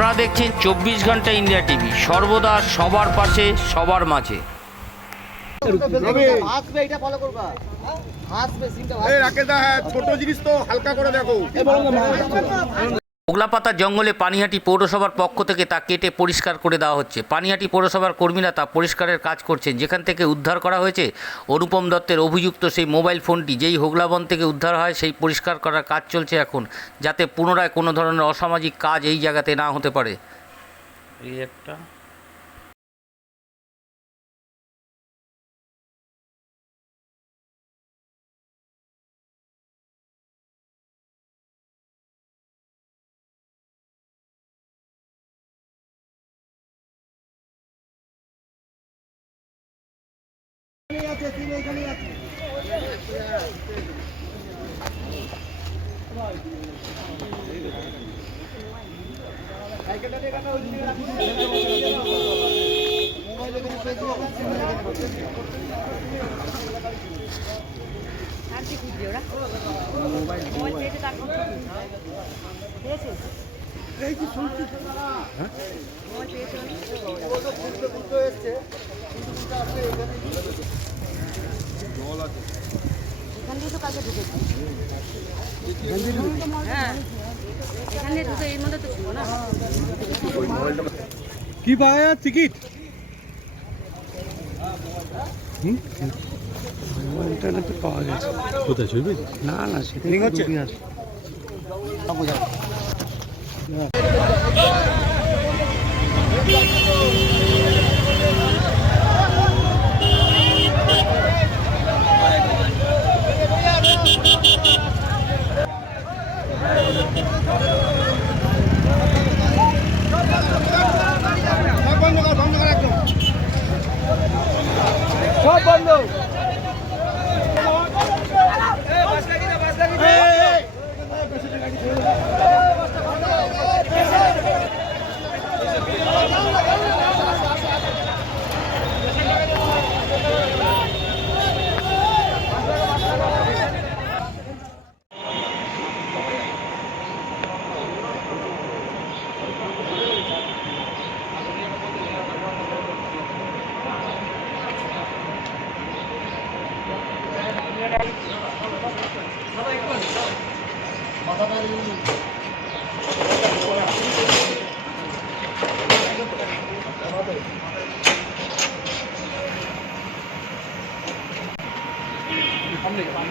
আপনারা দেখছেন চব্বিশ ঘণ্টা ইন্ডিয়া টিভি। সর্বদা সবার পাশে সবার মাঝে। হাসবে এটা ফলো করবা হাসবে সিনটা এই রাকেশ দা হ্যাঁ ছোট জিনিস তো হালকা করে দেখো। ওগলাপাতা জঙ্গলে পানিহাটি পৌরসভার পক্ষ থেকে তা কেটে পরিষ্কার করে দেওয়া হচ্ছে। পানিহাটি পৌরসভার কর্মীরা তা পরিষ্কারের কাজ করছেন। যেখান থেকে উদ্ধার করা হয়েছে, অনুপম দত্তের অভিযুক্ত সেই মোবাইল ফোনটি, যেই হোগলাবন থেকে উদ্ধার হয়, সেই পরিষ্কার করার কাজ চলছে এখন, যাতে পুনরায় কোনো ধরনের অসামাজিক কাজ এই জায়গাতে না হতে পারে। এই একটা মোবাইল এখানে ফেসবুক আছে ঘুরতে ঘুরতে এসছে এখানে ঢুকে এর মধ্যে তো ছিল না কি যায় টিকিট? ইন্টারনেটে পাওয়া গেছে কোথায় ছবি? না না সেটা হচ্ছে সব বন্ধ। কর বন্ধ কর একদম সব বন্ধ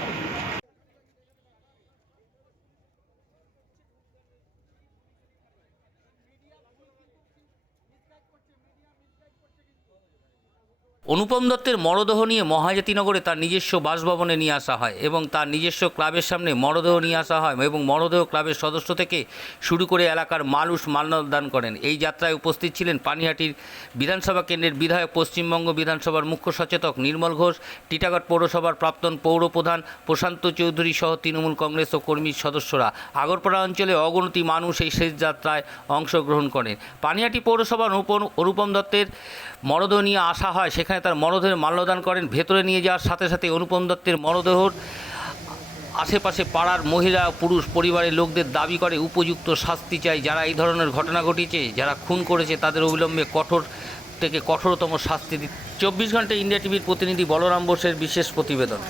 অনুপম দত্তের মরদেহ নিয়ে মহাজাতিনগরে তার নিজস্ব বাসভবনে নিয়ে আসা হয় এবং তার নিজস্ব ক্লাবের সামনে মরদেহ নিয়ে আসা হয় এবং মরদেহ ক্লাবের সদস্য থেকে শুরু করে এলাকার মানুষ মাল্যদান করেন। এই যাত্রায় উপস্থিত ছিলেন পানিহাটির বিধানসভা কেন্দ্রের বিধায়ক, পশ্চিমবঙ্গ বিধানসভার মুখ্য সচেতক নির্মল ঘোষ, টিটাগড় পৌরসভার প্রাক্তন পৌর প্রধান প্রশান্ত চৌধুরী সহ তৃণমূল কংগ্রেস ও কর্মী সদস্যরা। আগরপাড়া অঞ্চলে অগণতি মানুষ এই শেষ যাত্রায় অংশগ্রহণ করেন। পানিহাটি পৌরসভার অনুপম দত্তের মরদেহ নিয়ে আসা হয়, সেখানে তার মরদেহের মাল্যদান করেন। ভেতরে নিয়ে যাওয়ার সাথে সাথে অনুপম দত্তের মরদেহর আশেপাশে পাড়ার মহিলা পুরুষ পরিবারের লোকদের দাবি করে, উপযুক্ত শাস্তি চাই। যারা এই ধরনের ঘটনা ঘটিয়েছে, যারা খুন করেছে, তাদের অবিলম্বে কঠোর থেকে কঠোরতম শাস্তি দি চব্বিশ ঘণ্টা ইন্ডিয়া টিভির প্রতিনিধি বলরাম বোসের বিশেষ প্রতিবেদন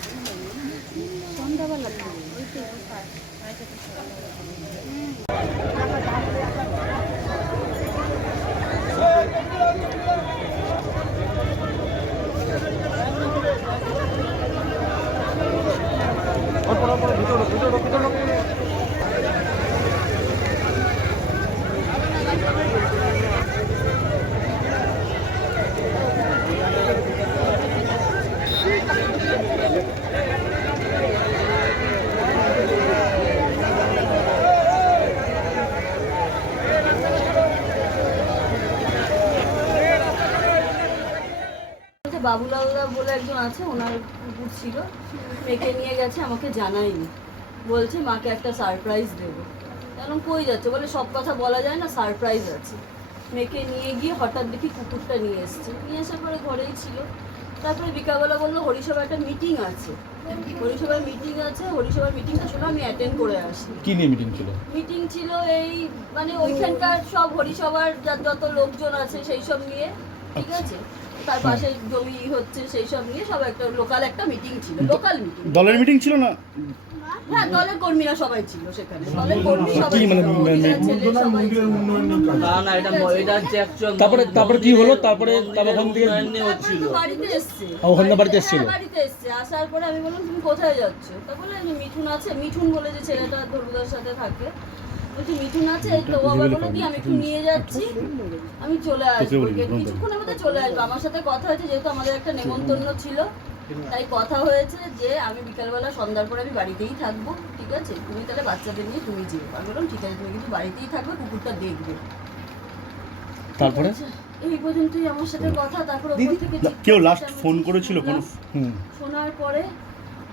বলছে বাবুলালদা বলে একজন আছে, ওনার কুকুর ছিল। মেয়েকে নিয়ে গেছে, আমাকে জানায়নি। বলছে, মাকে একটা সারপ্রাইজ দেবো। কারণ কই যাচ্ছে? বলে, সব কথা বলা যায় না সারপ্রাইজ আছে। মেয়েকে নিয়ে গিয়ে হঠাৎ দেখি কুকুরটা নিয়ে এসছে। নিয়ে আসার পরে ঘরেই ছিল। তারপরে বিকালবেলা বলল হরিসভায় একটা মিটিং আছে। হরিসভায় মিটিং আছে হরিসভার মিটিংটা শুনে আমি অ্যাটেন্ড করে আসি। কি নিয়ে মিটিং ছিল? মিটিং ছিল এই মানে ওইখানকার সব হরিসভার যত লোকজন আছে সেই সব নিয়ে ঠিক আছে? তার পাশে জমি হচ্ছে সেই সব নিয়ে সব একটা লোকাল একটা মিটিং ছিল লোকাল মিটিং দলের মিটিং ছিল না? হ্যাঁ দলের কর্মীরা সবাই ছিল সেখানে। দলের কর্মী সবাই মানে ছিল, মে- মহিলা, মে- ছেলে সবাই ছিল। না না এটা এটা হচ্ছে অ্যাকচুয়াল তারপরে তারপরে কি হলো? তারপরে তারপর ওখান থেকে তারপরে বাড়িতে এসছে। ও, বাড়িতে এসছিল? বাড়িতে এসছে আসার পরে আমি বললাম তুমি কোথায় যাচ্ছ? তা বলে আমি মিঠুন আছে। মিঠুন বলে যে ছেলেটা ধর্মদার সাথে থাকে। বলছি মিঠুন আছে এই তো ও আবার বলে কি আমি একটু নিয়ে যাচ্ছি? আমি চলে আসব। কিছুক্ষণের মধ্যে চলে আসব। আমার সাথে কথা হয়েছে যেহেতু আমাদের একটা নেমন্তন্ন ছিল। তাই কথা হয়েছে যে আমি বিকালবেলা সন্ধ্যার পরে আমি বাড়িতেই থাকব ঠিক আছে? তুমি তাহলে বাচ্চাদের নিয়ে তুমি যেও। আমি বললাম ঠিক আছে তুমি কিন্তু বাড়িতেই থাকবে কুকুরটা দেখবে। তারপরে? এই পর্যন্তই আমার সাথে কথা। তারপর ওপর থেকে কেউ লাস্ট ফোন করেছিল কোনো। শোনার পরে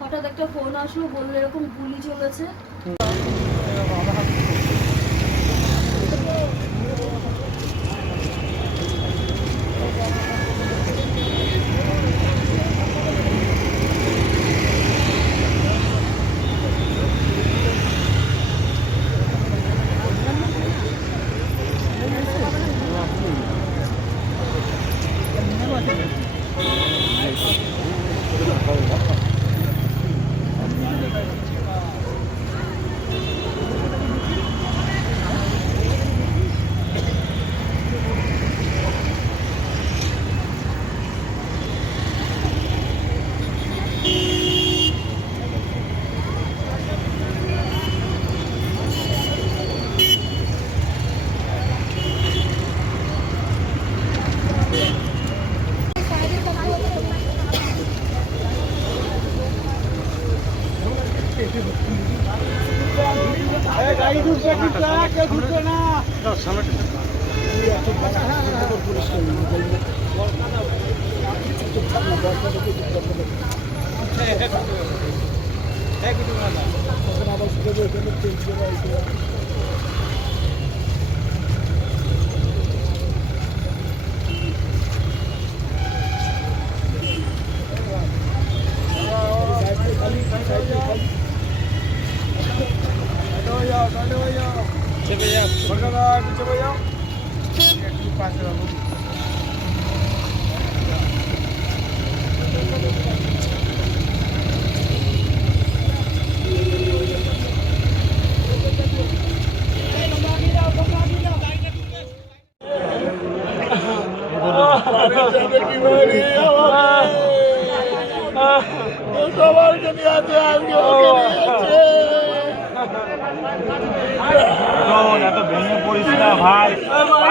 হঠাৎ একটা ফোন আসলো বলল এরকম গুলি চলেছে। ঢুকবে কেউ ঢুকবে না এত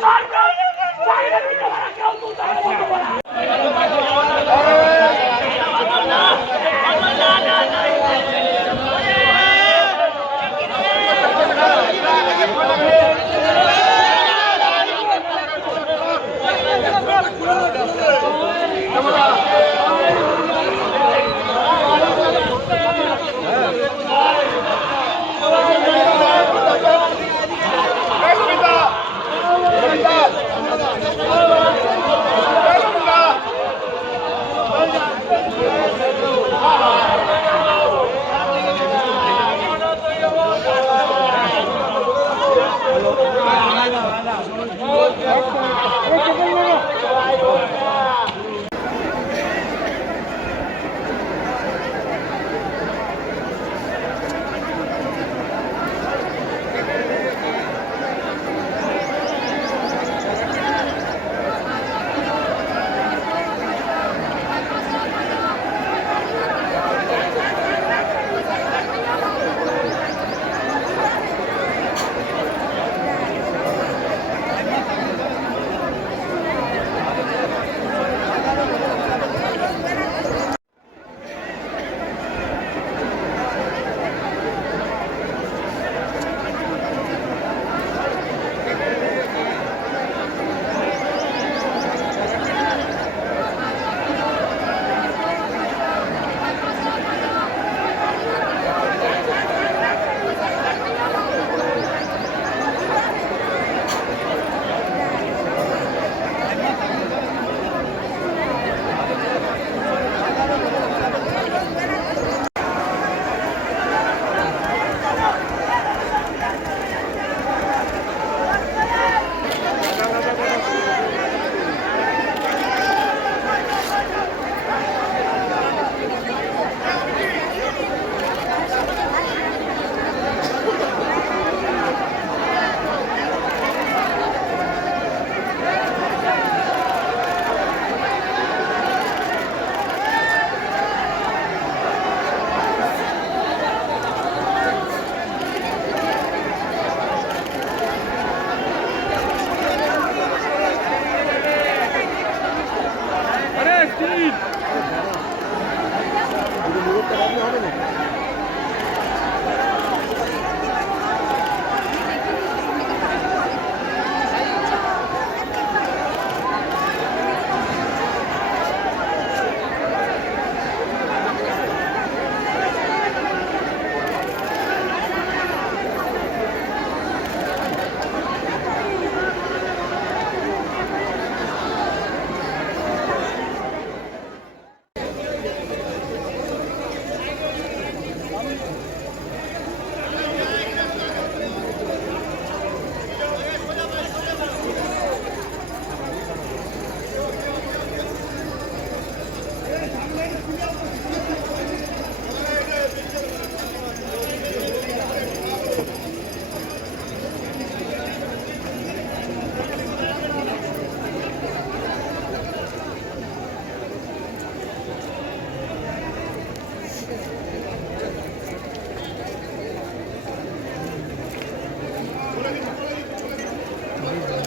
সরকার!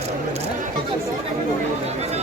Thank you.